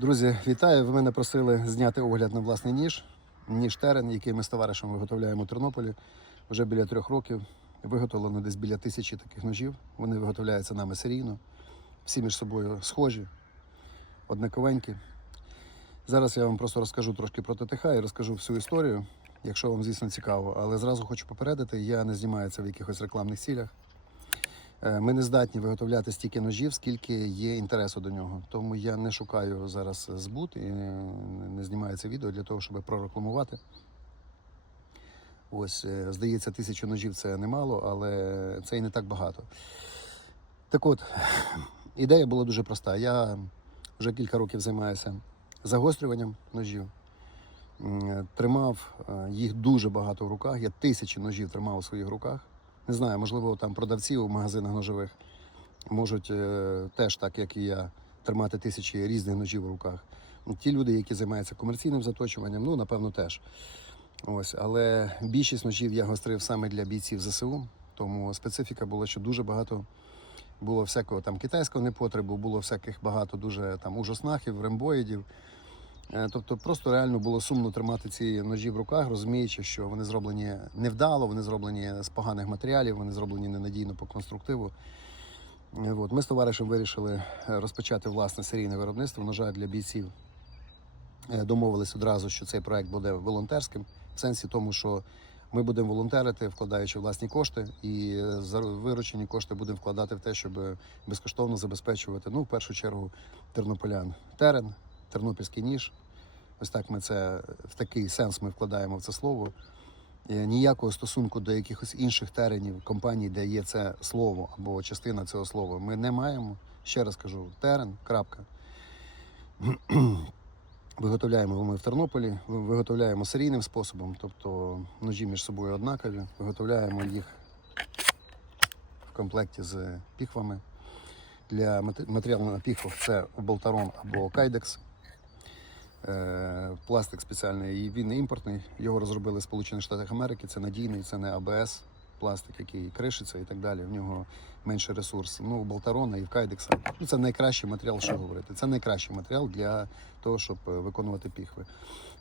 Друзі, вітаю! Ви мене просили зняти огляд на власний ніж. Ніж терен, який ми з товаришем виготовляємо у Тернополі вже біля трьох років. Виготовлено десь біля тисячі таких ножів. Вони виготовляються нами серійно. Всі між собою схожі, однаковенькі. Зараз я вам просто розкажу трошки про ТТХ і розкажу всю історію, якщо вам, звісно, цікаво. Але зразу хочу попередити, я не знімаю це в якихось рекламних цілях. Е, Ми не здатні виготовляти стільки ножів, скільки є інтересу до нього. Тому я не шукаю зараз збут і не знімаю це відео для того, щоб прорекламувати. Ось, е, здається, тисячу ножів це немало, але це і не так багато. Так от, ідея була дуже проста. Я вже кілька років займаюся загострюванням ножів. Тримав е, їх дуже багато в руках. Я тисячі ножів тримав у своїх руках. Не знаю, можливо, там продавці у магазинах ножових можуть е, теж, так як і я, тримати тисячі різних ножів у руках. Ну, Ті люди, які займаються комерційним заточуванням, ну напевно теж. Ось, але більшість ножів я гострив саме для бійців ЗСУ, тому специфіка була, що дуже багато було всякого там китайського непотребу, було всяких багато дуже там ужаснахів, рембоїдів. Е, Тобто просто реально було сумно тримати ці ножі в руках, розуміючи, що вони зроблені невдало, вони зроблені з поганих матеріалів, вони зроблені ненадійно по конструктиву. Е, От. Ми з товаришем вирішили е, розпочати власне серійне виробництво ножа для бійців. Домовились одразу, що цей проект буде волонтерським, в сенсі тому, що ми будемо волонтерити, вкладаючи власні кошти, і виручені кошти будемо вкладати в те, щоб безкоштовно забезпечувати, ну, в першу чергу, тернополян. Терен, тернопільський ніж. Ось так ми це в такий сенс ми вкладаємо в це слово. Е, Ніякого стосунку до якихось інших теренів, компаній, де є це слово або частина цього слова, ми не маємо. Ще раз кажу, терен, крапка. Виготовляємо ми в Тернополі, виготовляємо серійним способом, тобто ножі між собою однакові. Виготовляємо їх в комплекті з піхвами. Для матеріалу на піхвах це болтарон або кайдекс. Е, Пластик спеціальний, він імпортний. Його розробили в Сполучених Штатах Америки. Це надійний, це не АБС пластик, який кришиться і так далі. В нього менше ресурс. Ну, у болтарона і в кайдекса. Ну, це найкращий матеріал, що говорити. Це найкращий матеріал для того, щоб е, виконувати піхви.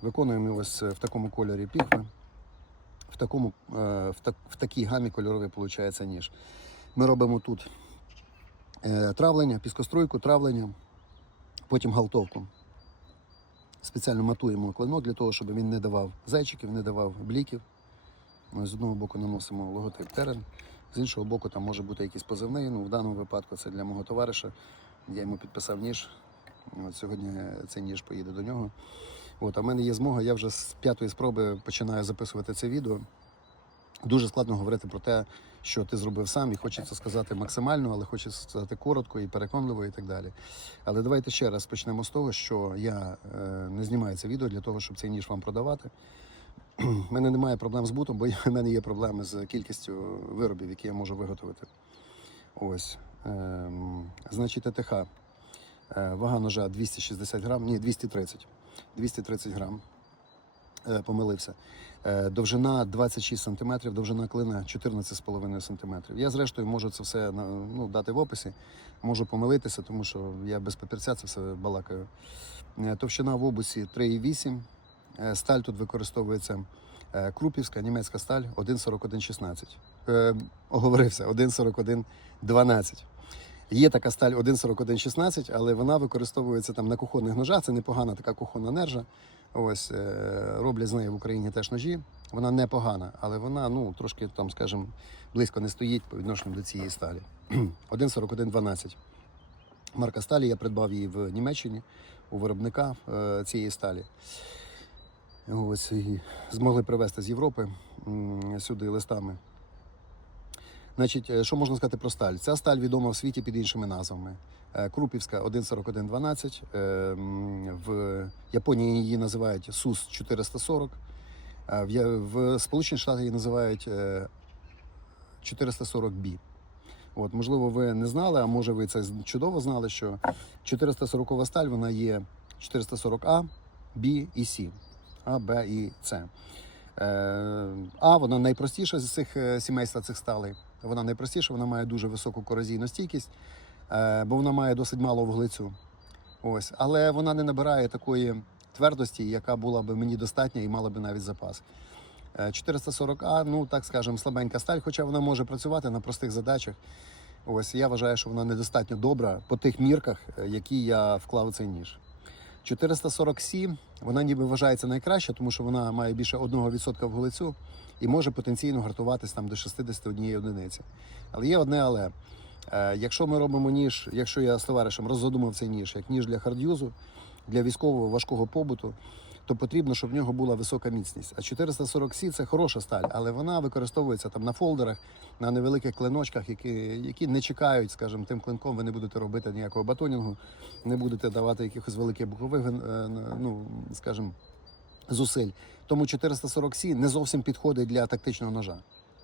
Виконуємо ось е, в такому кольорі піхви. В, такому, в, так, в такій гамі кольоровий виходить ніж. Ми робимо тут травлення, піскоструйку, травлення, потім галтовку. Спеціально матуємо клинок для того, щоб він не давав зайчиків, не давав бліків. Ми з одного боку наносимо логотип терен, з іншого боку там може бути якийсь позивний. Ну, в даному випадку це для мого товариша. Я йому підписав ніж. От сьогодні цей ніж поїде до нього. От, а в мене є змога, я вже з п'ятої спроби починаю записувати це відео. Дуже складно говорити про те, що ти зробив сам, і хочеться сказати максимально, але хочеться сказати коротко і переконливо, і так далі. Але давайте ще раз почнемо з того, що я е, не знімаю це відео для того, щоб цей ніж вам продавати. У мене немає проблем з бутом, бо в мене є проблеми з кількістю виробів, які я можу виготовити. Ось. Ем, значить, ТТХ. Е, Вага ножа 260 грам, ні, 230. 230 грам. Е, Помилився. Е, Довжина 26 см, довжина клина 14,5 см. Я, зрештою, можу це все ну, дати в описі. Можу помилитися, тому що я без папірця це все балакаю. Е, Товщина в обусі 3,8. Е, Сталь тут використовується крупівська німецька сталь 1,41,16. Е, оговорився 1,41,12. Є така сталь 1,41,16, але вона використовується там на кухонних ножах. Це непогана така кухонна нержа. Ось е, роблять з неї в Україні теж ножі. Вона непогана, але вона ну трошки там, скажімо, близько не стоїть по відношенню до цієї сталі. 1,41,12. Марка сталі я придбав її в Німеччині у виробника е, цієї сталі. Ось і змогли привезти з Європи сюди листами. Значить, е, що можна сказати про сталь? Ця сталь відома в світі під іншими назвами. Е, Крупівська 14112. е, В Японії її називають СУС 440. е, В, Сполучених Штатах її називають е, 440B. От, можливо, ви не знали, а може ви це чудово знали, що 440 сталь вона є 440А, B і C. А, Б і С. А вона найпростіша з цих сімейства цих сталей. Вона найпростіша, вона має дуже високу корозійну стійкість, е, бо вона має досить мало вуглецю. Ось, але вона не набирає такої твердості, яка була б мені достатня і мала б навіть запас. Е, 440А, ну так скажемо, слабенька сталь, хоча вона може працювати на простих задачах. Ось я вважаю, що вона недостатньо добра по тих мірках, е, які я вклав у цей ніж. 440C, вона ніби вважається найкраща, тому що вона має більше 1% вуглецю і може потенційно гартуватись там до 61 одиниці. Але є одне але. Е, Якщо ми робимо ніж, якщо я з товаришем роззадумав цей ніж як ніж для хардюзу, для військового важкого побуту, то потрібно, щоб в нього була висока міцність. А 440C це хороша сталь, але вона використовується там на фолдерах, на невеликих клиночках, які, які не чекають, скажімо, тим клинком ви не будете робити ніякого батонінгу, не будете давати якихось великих бокових, е, ну, скажімо, зусиль. Тому 440C не зовсім підходить для тактичного ножа.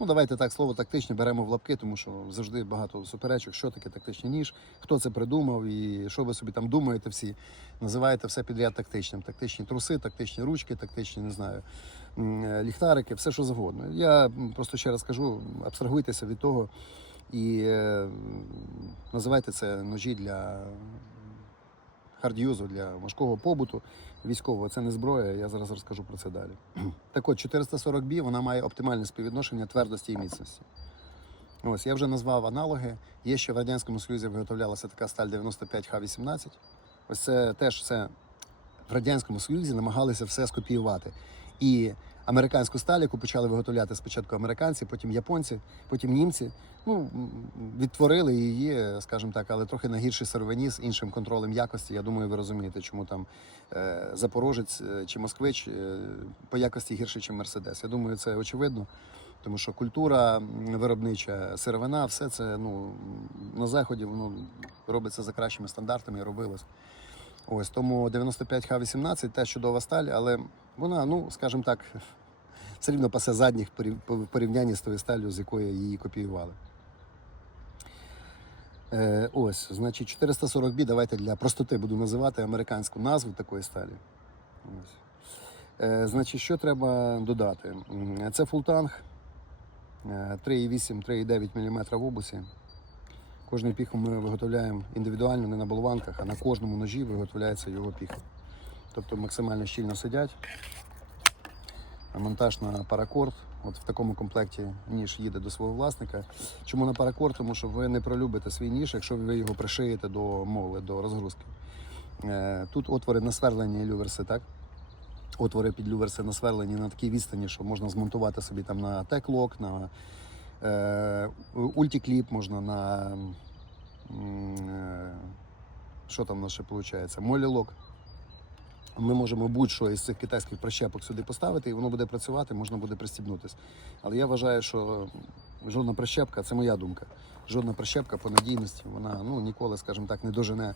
Ну, давайте так, слово тактичне беремо в лапки, тому що завжди багато суперечок, що таке тактичний ніж, хто це придумав і що ви собі там думаєте всі. Називаєте все підряд тактичним. Тактичні труси, тактичні ручки, тактичні, не знаю, е, ліхтарики, все що завгодно. Я просто ще раз кажу, абстрагуйтеся від того і е, називайте це ножі для хардюзу, для важкого побуту військового. Це не зброя, я зараз розкажу про це далі. Так от, 440B вона має оптимальне співвідношення твердості і міцності. Ось я вже назвав аналоги. Є ще в Радянському Союзі виготовлялася така сталь 95Х18. Ось це теж все в Радянському Союзі намагалися все скопіювати. І американську сталь, яку почали виготовляти спочатку американці, потім японці, потім німці. Ну, відтворили її, скажімо так, але трохи на гіршій сировині з іншим контролем якості. Я думаю, ви розумієте, чому там е, Запорожець е, чи Москвич е, по якості гірший, ніж Мерседес. Я думаю, це очевидно. Тому що культура виробнича, сировина, все це ну, на заході воно робиться за кращими стандартами і робилось. Ось тому 95Х18 теж чудова сталь, але вона, ну скажімо так, все рівно пасе задніх в порівнянні з тою сталлю, з якої її копіювали. Е, ось, значить, 440B, давайте для простоти буду називати американську назву такої сталі. Ось. Е, значить, що треба додати? Це фултанг е, 3,8-3,9 мм в обусі. Кожний піху ми виготовляємо індивідуально, не на болванках, а на кожному ножі виготовляється його піха. Тобто максимально щільно сидять. Монтаж на паракорд. От в такому комплекті ніж їде до свого власника. Чому на паракорд? Тому що ви не пролюбите свій ніж, якщо ви його пришиєте до моли, до розгрузки. Е, Тут отвори на сверлені люверси, так? Отвори під люверси насверлені на такій відстані, що можна змонтувати собі там на теклок, на е, ультікліп, можна на е, що там ще виходить? Молілок. Ми можемо будь-що із цих китайських прищепок сюди поставити, і воно буде працювати, можна буде пристібнутися. Але я вважаю, що жодна прищепка, це моя думка. Жодна прищепка по надійності, вона ну, ніколи, скажімо так, не дожене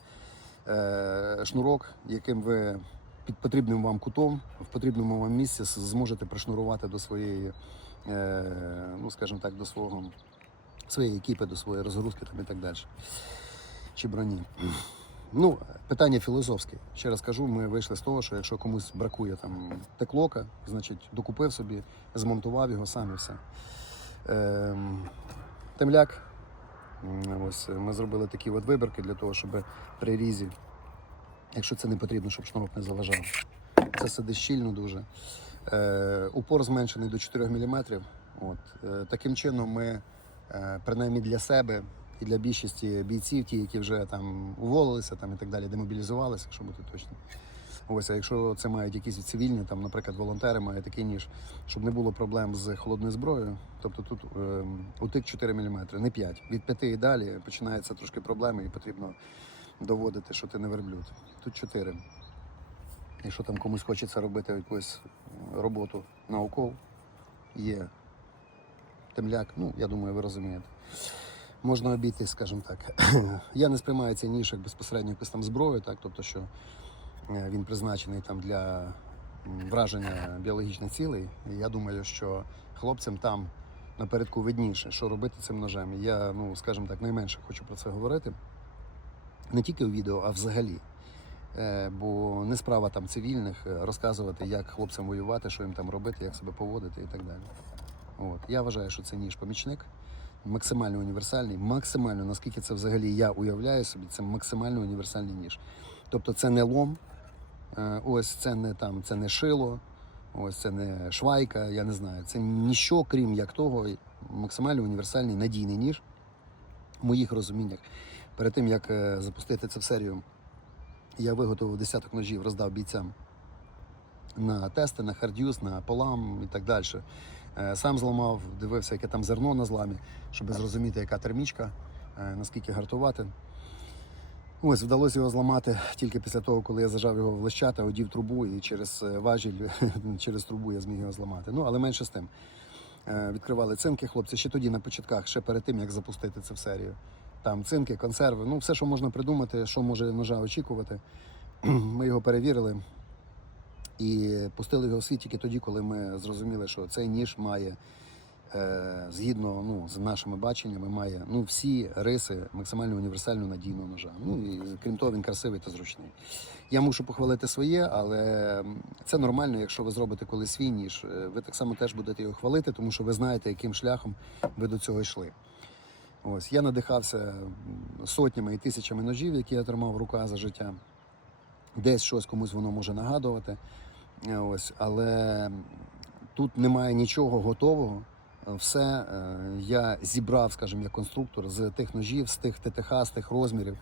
е, шнурок, яким ви під потрібним вам кутом, в потрібному вам місці зможете пришнурувати до своєї, ну скажімо так, до свого своєї екіпи, до своєї розгрузки там, і так далі. Чи броні. Ну, питання філософське. Ще раз кажу, ми вийшли з того, що якщо комусь бракує там теклока, значить докупив собі, змонтував його сам і все. Ем, темляк. Ось ми зробили такі от вибірки для того, щоб при різі, якщо це не потрібно, щоб шнурок не заважав. Це сидить щільно дуже. Е, упор зменшений до 4 мм. От. Е, таким чином ми, е, принаймні для себе і для більшості бійців, ті, які вже там уволилися там, і так далі, демобілізувалися, якщо бути точно. Ось, а якщо це мають якісь цивільні, там, наприклад, волонтери мають такий ніж, щоб не було проблем з холодною зброєю. Тобто тут е, утик 4 мм, не 5. Від 5 і далі починаються трошки проблеми і потрібно доводити, що ти не верблюд. Тут 4. Якщо там комусь хочеться робити якусь роботу на є темляк, ну, я думаю, ви розумієте. Можна обійти, скажімо так. Я не сприймаю цей ніж як безпосередньо якусь там зброю, так, тобто, що е, він призначений там для враження біологічних цілей. І я думаю, що хлопцям там напередку видніше, що робити цим ножем. Я, ну, скажімо так, найменше хочу про це говорити. Не тільки у відео, а взагалі. Е, Бо не справа там цивільних е, розказувати, як хлопцям воювати, що їм там робити, як себе поводити і так далі. От. Я вважаю, що це ніж помічник, максимально універсальний, максимально, наскільки це взагалі я уявляю собі, це максимально універсальний ніж. Тобто це не лом, е, ось це не там, це не шило, ось це не швайка, я не знаю. Це ніщо, крім як того, максимально універсальний надійний ніж в моїх розуміннях. Перед тим як запустити це в серію, я виготовив десяток ножів, роздав бійцям на тести, на хардюз, на полам і так далі. Е, Сам зламав, дивився, яке там зерно на зламі, щоб зрозуміти, яка термічка, е, наскільки гартувати. Ось вдалося його зламати тільки після того, коли я зажав його в лещата, одів трубу і через е, важіль, через трубу я зміг його зламати. Ну, але менше з тим. Відкривали цинки, хлопці ще тоді на початках, ще перед тим, як запустити це в серію. Там цинки, консерви, ну все, що можна придумати, що може ножа очікувати. Ми його перевірили і пустили його в світ тільки тоді, коли ми зрозуміли, що цей ніж має, е, згідно ну, з нашими баченнями, має ну, всі риси максимально універсальну надійного ножа. Ну і крім того, він красивий та зручний. Я мушу похвалити своє, але це нормально, якщо ви зробите колись свій ніж. е, Ви так само теж будете його хвалити, тому що ви знаєте, яким шляхом ви до цього йшли. Ось я надихався сотнями і тисячами ножів, які я тримав в руках за життя. Десь щось комусь воно може нагадувати. Ось, але тут немає нічого готового. Все е, я зібрав, скажімо, як конструктор з тих ножів, з тих ТТХ, з тих розмірів.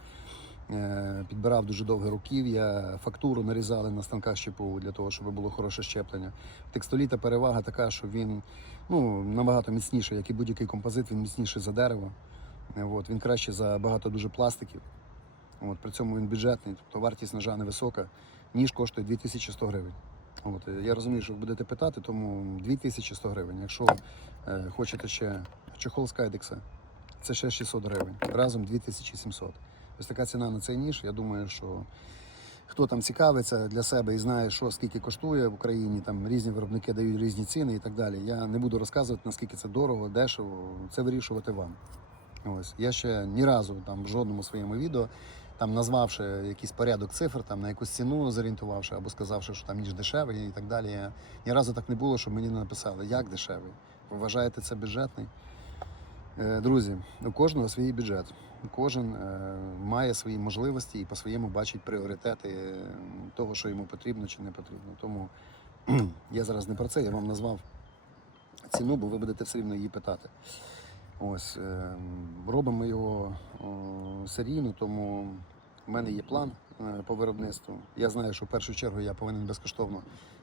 Е, Підбирав дуже довге руків'я, фактуру нарізали на станках ЩПУ для того, щоб було хороше щеплення. Текстоліта перевага така, що він ну, набагато міцніший, як і будь-який композит, він міцніший за дерево. Е, От, він краще за багато дуже пластиків. От, при цьому він бюджетний, тобто вартість ножа невисока. Ніж коштує 2100 гривень. От, е, я розумію, що ви будете питати, тому 2100 гривень. Якщо е, хочете ще чохол з кайдекса, це ще 600 гривень. Разом 2700. Ось така ціна на цей ніж. Я думаю, що хто там цікавиться для себе і знає, що скільки коштує в Україні, там різні виробники дають різні ціни і так далі. Я не буду розказувати, наскільки це дорого, дешево. Це вирішувати вам. Ось я ще ні разу там в жодному своєму відео, там назвавши якийсь порядок цифр, там на якусь ціну зорієнтувавши або сказавши, що там ніж дешевий і так далі. Я, ні разу так не було, щоб мені не написали, як дешевий. Ви вважаєте це бюджетний? Е, Друзі, у кожного свій бюджет. Кожен е, має свої можливості і по-своєму бачить пріоритети е, того, що йому потрібно чи не потрібно. Тому я зараз не про це, я вам назвав ціну, бо ви будете все рівно її питати. Ось робимо його серійно, тому в мене є план по виробництву. Я знаю, що в першу чергу я повинен безкоштовно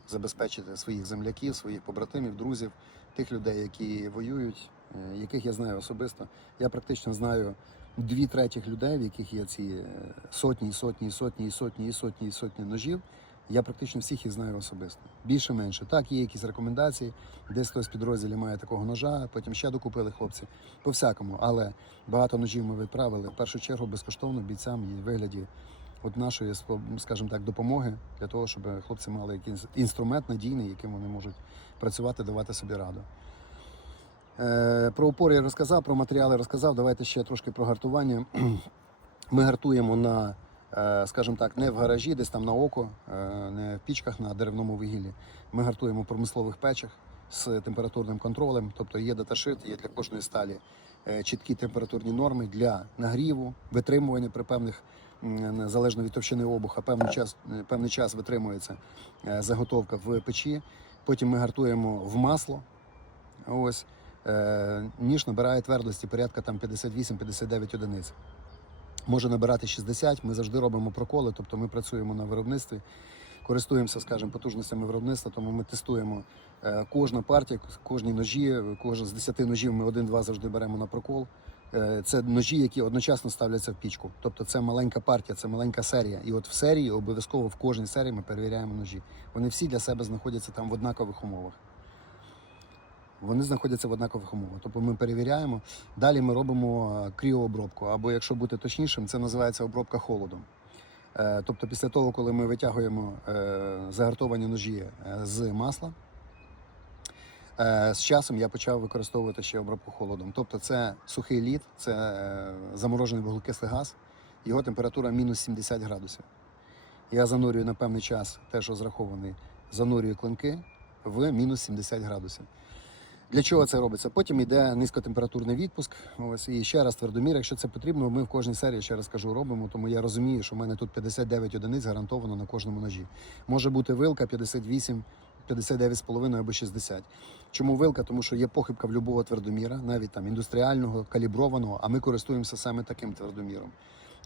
забезпечити своїх земляків, своїх побратимів, друзів, тих людей, які воюють, е, яких я знаю особисто. Я практично знаю дві третіх людей, в яких є ці е, сотні, сотні, сотні, сотні, сотні, сотні ножів. Я практично всіх їх знаю особисто. Більше-менше. Так, є якісь рекомендації, десь хтось підрозділі має такого ножа, потім ще докупили хлопці. По всякому. Але багато ножів ми відправили в першу чергу безкоштовно бійцям і вигляді от нашої, скажімо так, допомоги для того, щоб хлопці мали якийсь інструмент надійний, яким вони можуть працювати, давати собі раду. Е, Про упор я розказав, про матеріали розказав. Давайте ще трошки про гартування. Ми гартуємо на, е, скажімо так, не в гаражі, десь там на око, е, не в пічках на деревному вугіллі. Ми гартуємо в промислових печах з температурним контролем, тобто є даташит, є для кожної сталі чіткі температурні норми для нагріву, витримування при певних, залежно від товщини обуха, певний час, е, певний час витримується е, заготовка в печі. Потім ми гартуємо в масло. Ось е, ніж набирає твердості порядка там 58-59 одиниць. Може набирати 60, ми завжди робимо проколи, тобто ми працюємо на виробництві, користуємося, скажімо, потужностями виробництва, тому ми тестуємо е, кожна партія, кожні ножі, кожен з 10 ножів ми один-два завжди беремо на прокол. Е, Це ножі, які одночасно ставляться в пічку. Тобто це маленька партія, це маленька серія. І от в серії обов'язково в кожній серії ми перевіряємо ножі. Вони всі для себе знаходяться там в однакових умовах. Вони знаходяться в однакових умовах. Тобто ми перевіряємо. Далі ми робимо е, кріообробку, або якщо бути точнішим, це називається обробка холодом. Е, Тобто, після того, коли ми витягуємо е, загартовані ножі е, з масла, з часом я почав використовувати ще обробку холодом. Тобто, це сухий лід, це заморожений вуглекислий газ, його температура мінус 70 градусів. Я занурюю на певний час, теж розрахований, занурюю клинки в мінус 70 градусів. Для чого це робиться? Потім йде низькотемпературний відпуск. Ось і ще раз твердомір. Якщо це потрібно, ми в кожній серії ще раз кажу, робимо. Тому я розумію, що в мене тут 59 одиниць гарантовано на кожному ножі. Може бути вилка 58, 59,5 або 60. Чому вилка? Тому що є похибка в будь-якого твердоміра, навіть там індустріального, каліброваного, а ми користуємося саме таким твердоміром.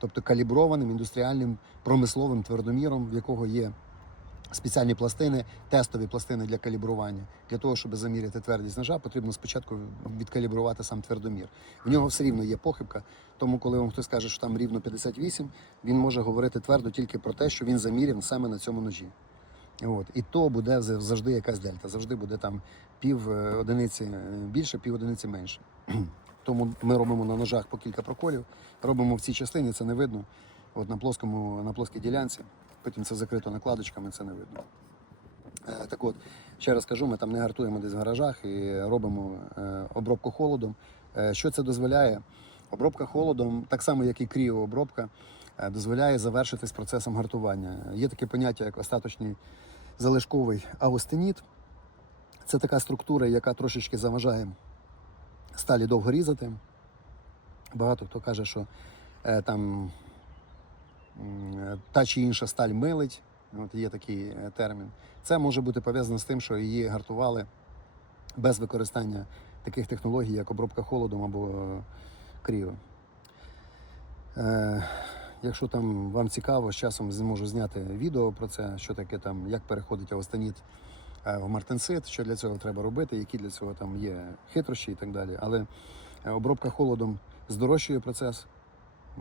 Тобто каліброваним індустріальним промисловим твердоміром, в якого є спеціальні пластини, тестові пластини для калібрування. Для того, щоб заміряти твердість ножа, потрібно спочатку відкалібрувати сам твердомір. В нього все рівно є похибка. Тому, коли вам хтось каже, що там рівно 58, він може говорити твердо тільки про те, що він заміряв саме на цьому ножі. От. І то буде завжди якась дельта. Завжди буде там пів е, одиниці е, більше, пів одиниці менше. Тому ми робимо на ножах по кілька проколів, робимо в цій частині, це не видно. От на плоскому, на плоскій ділянці. Потім це закрито накладочками, це не видно. Е, Так от, ще раз кажу, ми там не гартуємо десь в гаражах і робимо е, обробку холодом. Е, Що це дозволяє? Обробка холодом, так само як і кріообробка, дозволяє завершитись процесом гартування. Є таке поняття, як остаточний залишковий авостеніт. Це така структура, яка трошечки заважає сталі довго різати. Багато хто каже, що там та чи інша сталь милить. От є такий е, термін. Це може бути пов'язано з тим, що її гартували без використання таких технологій, як обробка холодом або е, кріо. Е, якщо там вам цікаво, з часом зможу зняти відео про це, що таке там, як переходить авостаніт в мартенсит, що для цього треба робити, які для цього там є хитрощі і так далі. Але обробка холодом здорожчує процес.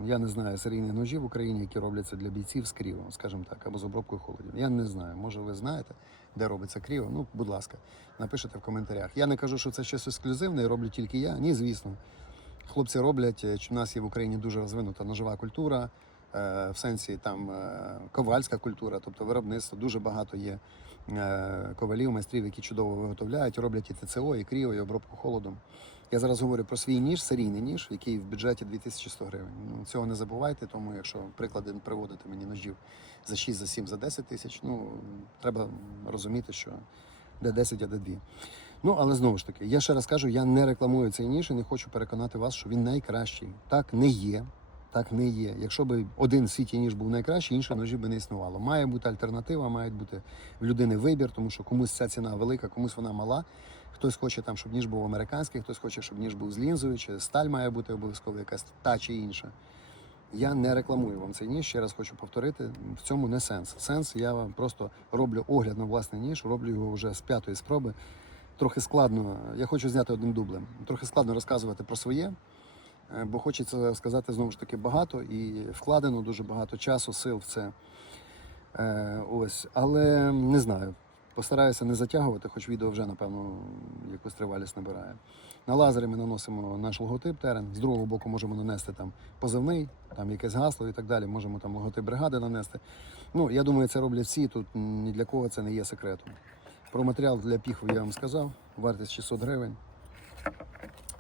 Я не знаю серійних ножів в Україні, які робляться для бійців з кріо, скажімо так, або з обробкою холодів. Я не знаю. Може, ви знаєте, де робиться кріо? Ну, будь ласка, напишіть в коментарях. Я не кажу, що це щось ексклюзивне, і роблю тільки я. Ні, звісно. Хлопці роблять. е, У нас є в Україні дуже розвинута ножова культура, е, в сенсі там е, ковальська культура, тобто виробництво. Дуже багато є е, ковалів, майстрів, які чудово виготовляють, роблять і ТЦО, і кріо, і обробку холодом. Я зараз говорю про свій ніж, серійний ніж, який в бюджеті 2100 гривень. Ну, цього не забувайте, тому якщо приклади приводити мені ножів за 6, за 7, за 10 тисяч, ну треба розуміти, що де 10, а де 2. Ну, але знову ж таки, я ще раз кажу, я не рекламую цей ніж і не хочу переконати вас, що він найкращий. Так не є. Так не є. Якщо б один світі ніж був найкращий, інших ножів би не існувало. Має бути альтернатива, має бути в людини вибір, тому що комусь ця ціна велика, комусь вона мала. Хтось хоче там, щоб ніж був американський, хтось хоче, щоб ніж був з лінзою, чи сталь має бути обов'язково якась та чи інша. Я не рекламую вам цей ніж, ще раз хочу повторити. В цьому не сенс. Сенс я вам просто роблю огляд на власний ніж, роблю його вже з п'ятої спроби. Трохи складно, я хочу зняти одним дублем. Трохи складно розказувати про своє, е, бо хочеться сказати знову ж таки багато і вкладено дуже багато часу, сил в це. Е, ось, але не знаю. Постараюся не затягувати, хоч відео вже, напевно, якусь тривалість набирає. На лазері ми наносимо наш логотип терен. З другого боку можемо нанести там позивний, там якесь гасло і так далі. Можемо там логотип бригади нанести. Ну, я думаю, це роблять всі. Тут ні для кого це не є секретом. Про матеріал для піху я вам сказав. Вартість 600 гривень.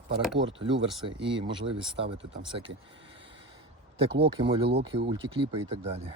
Паракорд, люверси і можливість ставити там всякі теклоки, молілоки, ультікліпи і так далі.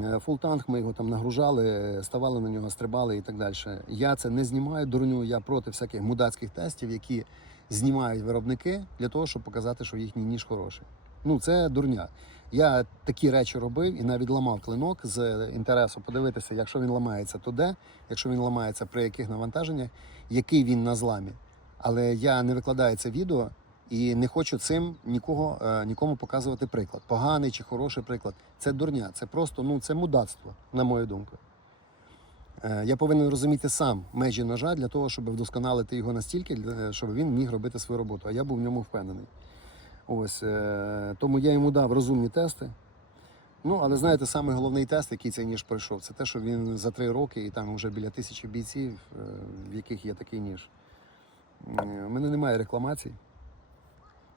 Е, Фултанг ми його там нагружали, ставали на нього, стрибали і так далі. Я це не знімаю дурню, я проти всяких мудацьких тестів, які знімають виробники для того, щоб показати, що їхній ніж хороший. Ну, це дурня. Я такі речі робив і навіть ламав клинок з інтересу подивитися, якщо він ламається, то де, якщо він ламається при яких навантаженнях, який він на зламі. Але я не викладаю це відео і не хочу цим нікого, е, нікому показувати приклад. Поганий чи хороший приклад. Це дурня, це просто ну, це мудацтво, на мою думку. Е, Я повинен розуміти сам межі ножа для того, щоб вдосконалити його настільки, щоб він міг робити свою роботу. А я був в ньому впевнений. Ось е, тому я йому дав розумні тести. Ну, але знаєте, самий головний тест, який цей ніж пройшов, це те, що він за три роки і там вже біля тисячі бійців, е, в яких є такий ніж. Е, У мене немає рекламацій.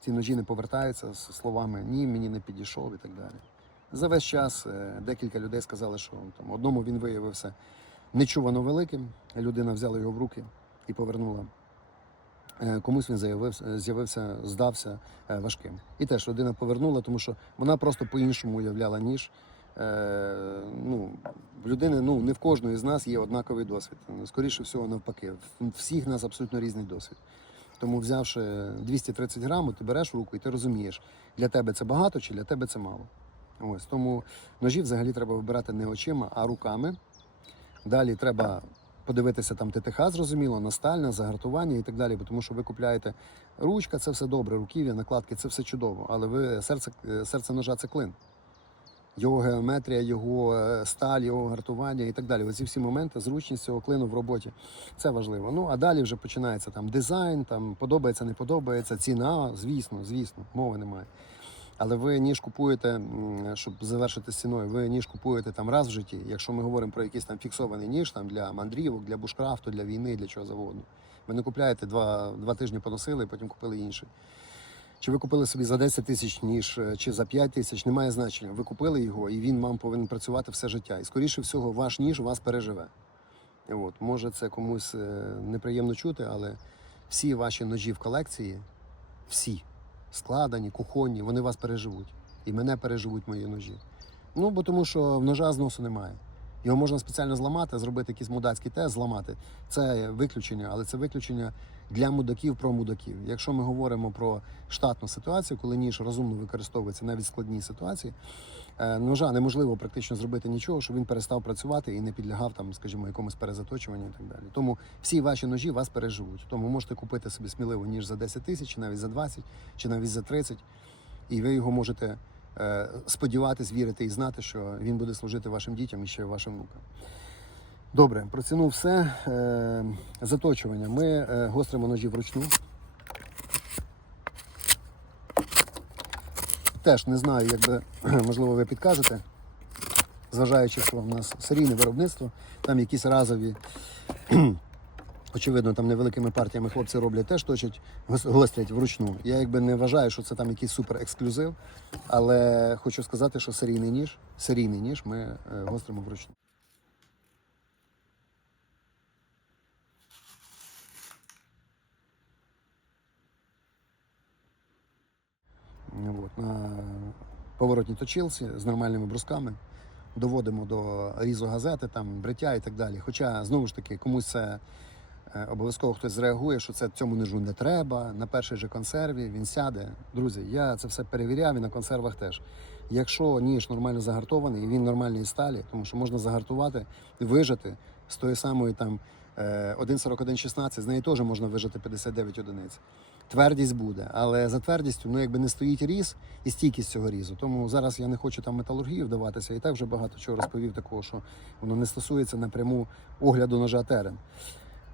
Ці ножі не повертаються з словами ні, мені не підійшов і так далі. За весь час е, декілька людей сказали, що там одному він виявився нечувано великим. Людина взяла його в руки і повернула. Е, Комусь він заявився, з'явився, здався е, важким. І теж людина повернула, тому що вона просто по-іншому уявляла ніж, Е, ну, людини, ну, не в кожної з нас є однаковий досвід. Скоріше всього, навпаки. В всіх нас абсолютно різний досвід. Тому, взявши 230 грамів, ти береш руку і ти розумієш, для тебе це багато чи для тебе це мало. Ось тому ножі взагалі треба вибирати не очима, а руками. Далі треба подивитися там ТТХ, зрозуміло, настальне, загартування і так далі. Тому що ви купляєте ручка, це все добре, руків'я, накладки, це все чудово. Але ви серце, серце ножа це клин. Його геометрія, його е, сталь, його гартування і так далі. Оці всі моменти, зручність цього клину в роботі. Це важливо. Ну а далі вже починається там дизайн, там подобається, не подобається, ціна, звісно, звісно, мови немає. Але ви ніж купуєте, щоб завершити з ціною, ви ніж купуєте там раз в житті. Якщо ми говоримо про якийсь там фіксований ніж там для мандрівок, для бушкрафту, для війни, для чого завгодно. Ви не купляєте два, два тижні поносили, потім купили інший. Чи ви купили собі за 10 тисяч ніж, е, чи за 5 тисяч, немає значення. Ви купили його, і він вам повинен працювати все життя. І скоріше всього, ваш ніж вас переживе. От, може, це комусь е, неприємно чути, але всі ваші ножі в колекції, всі складені, кухонні, вони вас переживуть. І мене переживуть мої ножі. Ну, бо тому що в ножа зносу немає. Його можна спеціально зламати, зробити якийсь мудацький тест, зламати. Це виключення, але це виключення для мудаків про мудаків. Якщо ми говоримо про штатну ситуацію, коли ніж розумно використовується навіть в складній ситуації, е, ножа неможливо практично зробити нічого, щоб він перестав працювати і не підлягав там, скажімо, якомусь перезаточуванню і так далі. Тому всі ваші ножі вас переживуть. Тому можете купити собі сміливо ніж за 10 тисяч, навіть за 20, чи навіть за 30, і ви його можете сподіватись, вірити і знати, що він буде служити вашим дітям і ще вашим внукам. Добре, про ціну все. Е, заточування. Ми е, гостримо ножі вручну. Теж не знаю, якби можливо ви підкажете, зважаючи, що в нас серійне виробництво, там якісь разові, очевидно, там невеликими партіями хлопці роблять, теж точать, гострять вручну. Я якби не вважаю, що це там якийсь супер ексклюзив, але хочу сказати, що серійний ніж, серійний ніж ми е, гостримо вручну. Ну, От, на поворотній точилці з нормальними брусками. Доводимо до різу газети, там, бриття і так далі. Хоча, знову ж таки, комусь це обов'язково хтось зреагує, що це цьому ножу не треба. На першій же консерві він сяде. Друзі, я це все перевіряв і на консервах теж. Якщо ніж нормально загартований і він нормальної сталі, тому що можна загартувати, вижати з тої самої там е, 1.41.16, з неї теж можна вижати 59 одиниць. Твердість буде, але за твердістю ну якби не стоїть різ і стійкість цього різу. Тому зараз я не хочу там металургію вдаватися. І так вже багато чого розповів такого, що воно не стосується напряму огляду ножа терен.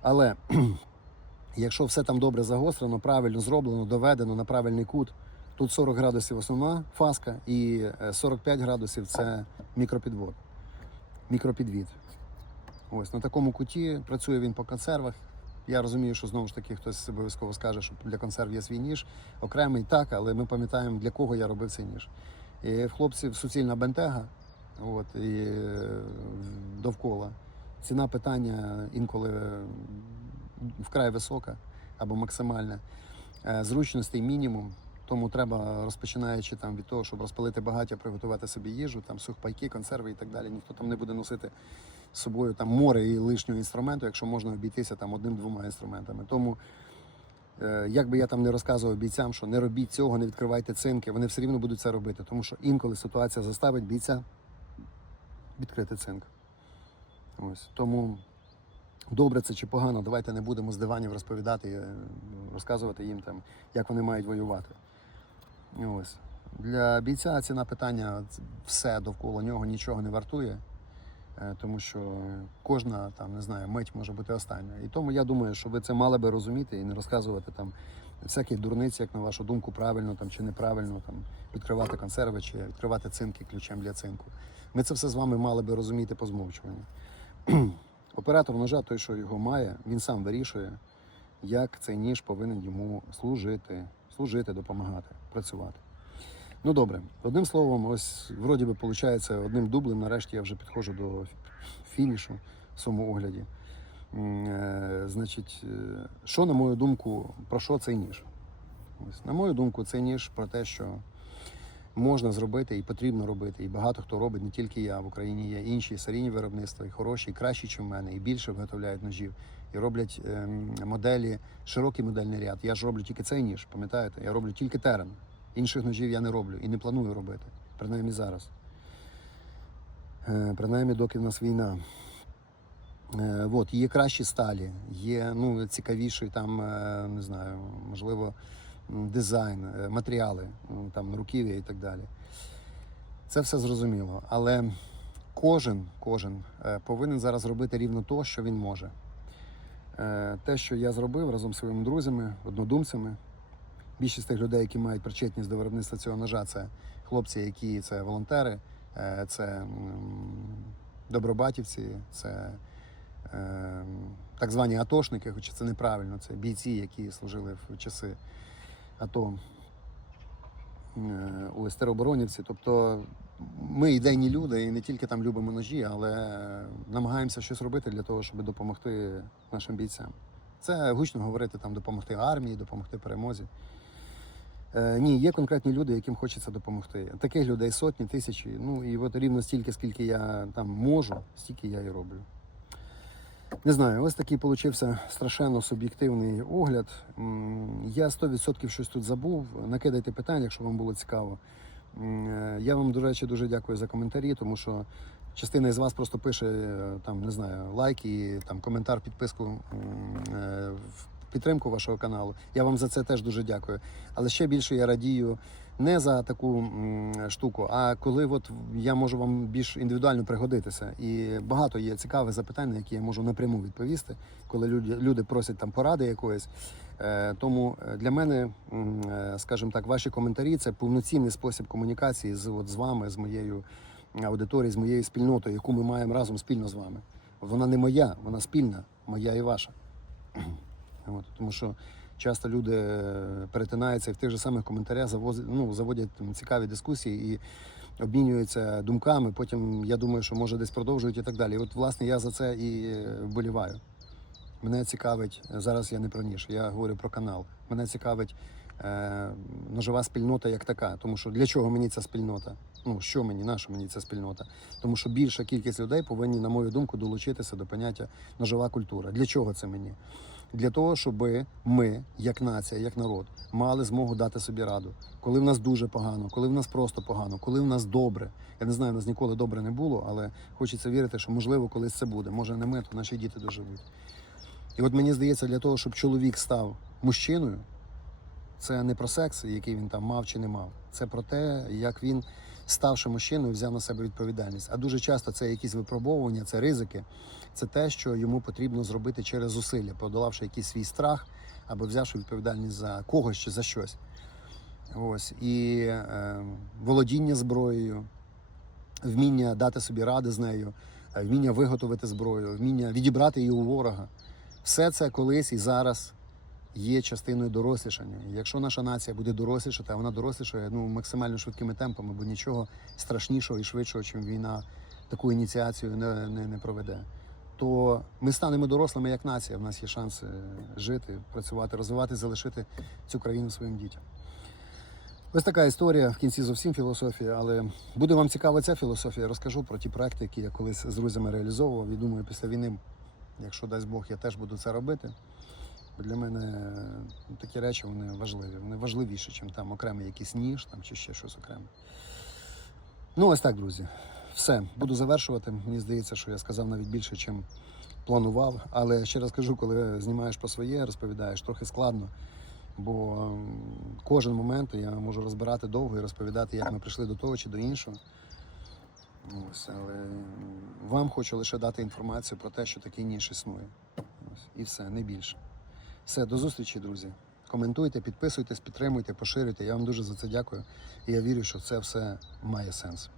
Але якщо все там добре загострено, правильно зроблено, доведено на правильний кут, тут 40 градусів основна фаска і е, 45 градусів це мікропідвод, мікропідвід. Ось на такому куті працює він по консервах. Я розумію, що знову ж таки хтось обов'язково скаже, що для консерв є свій ніж, окремий так, але ми пам'ятаємо, для кого я робив цей ніж. І в хлопців суцільна бентега, от, і е, довкола. Ціна питання інколи е, вкрай висока або максимальна. Е, Зручностей мінімум. Тому треба, розпочинаючи там від того, щоб розпалити багаття, приготувати собі їжу, там сухпайки, консерви і так далі. Ніхто там не буде носити з собою там море і лишнього інструменту, якщо можна обійтися там одним-двома інструментами. Тому, е, як би я там не розказував бійцям, що не робіть цього, не відкривайте цинки, вони все рівно будуть це робити, тому що інколи ситуація заставить бійця відкрити цинк. Ось тому. Добре це чи погано, давайте не будемо з диванів розповідати, е, розказувати їм там, як вони мають воювати. Ось. Для бійця ціна питання все довкола нього нічого не вартує, е, тому що кожна там, не знаю, мить може бути остання. І тому я думаю, що ви це мали би розуміти і не розказувати там всякі дурниці, як на вашу думку, правильно там чи неправильно там відкривати консерви чи відкривати цинки ключем для цинку. Ми це все з вами мали би розуміти по змовчуванню. Оператор ножа, той, що його має, він сам вирішує, як цей ніж повинен йому служити, служити, допомагати, працювати. Ну добре, одним словом, ось вроді би виходить одним дублем. Нарешті я вже підходжу до фінішу в своєму огляді. Е, Значить, е, що, на мою думку, про що цей ніж? Ось, на мою думку, цей ніж про те, що можна зробити і потрібно робити. І багато хто робить, не тільки я. В Україні є інші серійні виробництва, і хороші, і кращі, ніж в мене, і більше виготовляють ножів. І роблять ем, моделі, широкий модельний ряд. Я ж роблю тільки цей ніж, пам'ятаєте? Я роблю тільки терен. Інших ножів я не роблю і не планую робити, принаймні зараз. Е, принаймні, доки в нас війна. Е, от, є кращі сталі, є ну, цікавіший там, е, не знаю, можливо, дизайн, е, матеріали, там, руків'я і так далі. Це все зрозуміло. Але кожен, кожен е, повинен зараз робити рівно то, що він може. Е, Те, що я зробив разом зі своїми друзями, однодумцями, більшість тих людей, які мають причетність до виробництва цього ножа, це хлопці, які це волонтери, це добробатівці, це так звані атошники, хоча це неправильно, це бійці, які служили в часи АТО е, ось тероборонівці. Тобто ми ідейні люди і не тільки там любимо ножі, але намагаємося щось робити для того, щоб допомогти нашим бійцям. Це гучно говорити там допомогти армії, допомогти перемозі. Е, ні, є конкретні люди, яким хочеться допомогти. Таких людей сотні, тисячі. Ну і от рівно стільки, скільки я там можу, стільки я і роблю. Не знаю, ось такий получився страшенно суб'єктивний огляд. Я 100% щось тут забув. Накидайте питання, якщо вам було цікаво. Е, Я вам, до речі, дуже дякую за коментарі, тому що частина із вас просто пише е, там, не знаю, лайк і там коментар, підписку е, в підтримку вашого каналу. Я вам за це теж дуже дякую. Але ще більше я радію не за таку штуку, а коли от я можу вам більш індивідуально пригодитися. І багато є цікавих запитань, на які я можу напряму відповісти, коли люди, люди просять там поради якоїсь. Е, Тому е, для мене, е, скажімо так, ваші коментарі це повноцінний спосіб комунікації з, от, з вами, з моєю аудиторією, з моєю спільнотою, яку ми маємо разом спільно з вами. Вона не моя, вона спільна, моя і ваша. От, тому що часто люди е, перетинаються і в тих же самих коментарях завозять, ну, заводять там, цікаві дискусії і обмінюються думками. Потім я думаю, що може десь продовжують і так далі. І от, власне, я за це і е, вболіваю. Мене цікавить, зараз я не про ніж, я говорю про канал. Мене цікавить е, ножова спільнота як така. Тому що для чого мені ця спільнота? Ну, що мені, на що мені ця спільнота? Тому що більша кількість людей повинні, на мою думку, долучитися до поняття ножова культура. Для чого це мені? Для того, щоб ми, як нація, як народ, мали змогу дати собі раду, коли в нас дуже погано, коли в нас просто погано, коли в нас добре. Я не знаю, в нас ніколи добре не було, але хочеться вірити, що можливо колись це буде. Може не ми, то наші діти доживуть. І от мені здається, для того, щоб чоловік став мужчиною, це не про секс, який він там мав чи не мав. Це про те, як він, ставши мужчиною, взяв на себе відповідальність. А дуже часто це якісь випробовування, це ризики, це те, що йому потрібно зробити через зусилля, подолавши якийсь свій страх або взявши відповідальність за когось чи за щось. Ось і е, володіння зброєю, вміння дати собі ради з нею, е, вміння виготовити зброю, вміння відібрати її у ворога. Все це колись і зараз є частиною дорослішання. Якщо наша нація буде дорослішати, а вона дорослішає ну, максимально швидкими темпами, бо нічого страшнішого і швидшого, чим війна, таку ініціацію не, не, не проведе. То ми станемо дорослими як нація. В нас є шанс е, жити, працювати, розвивати, залишити цю країну своїм дітям. Ось така історія в кінці зовсім філософія, але буде вам цікава ця філософія. Розкажу про ті проекти, які я колись з друзями реалізовував. І думаю, після війни, якщо дасть Бог, я теж буду це робити. Для мене е, такі речі вони важливі. Вони важливіші, ніж там окремий якийсь ніж там, чи ще щось окреме. Ну, ось так, друзі. Все, буду завершувати. Мені здається, що я сказав навіть більше, ніж планував. Але ще раз кажу, коли знімаєш по своє, розповідаєш, трохи складно. Бо кожен момент я можу розбирати довго і розповідати, як ми прийшли до того чи до іншого. Ось, але вам хочу лише дати інформацію про те, що такий ніж існує. Ось, і все, не більше. Все, до зустрічі, друзі. Коментуйте, підписуйтесь, підтримуйте, поширюйте. Я вам дуже за це дякую. І я вірю, що це все має сенс.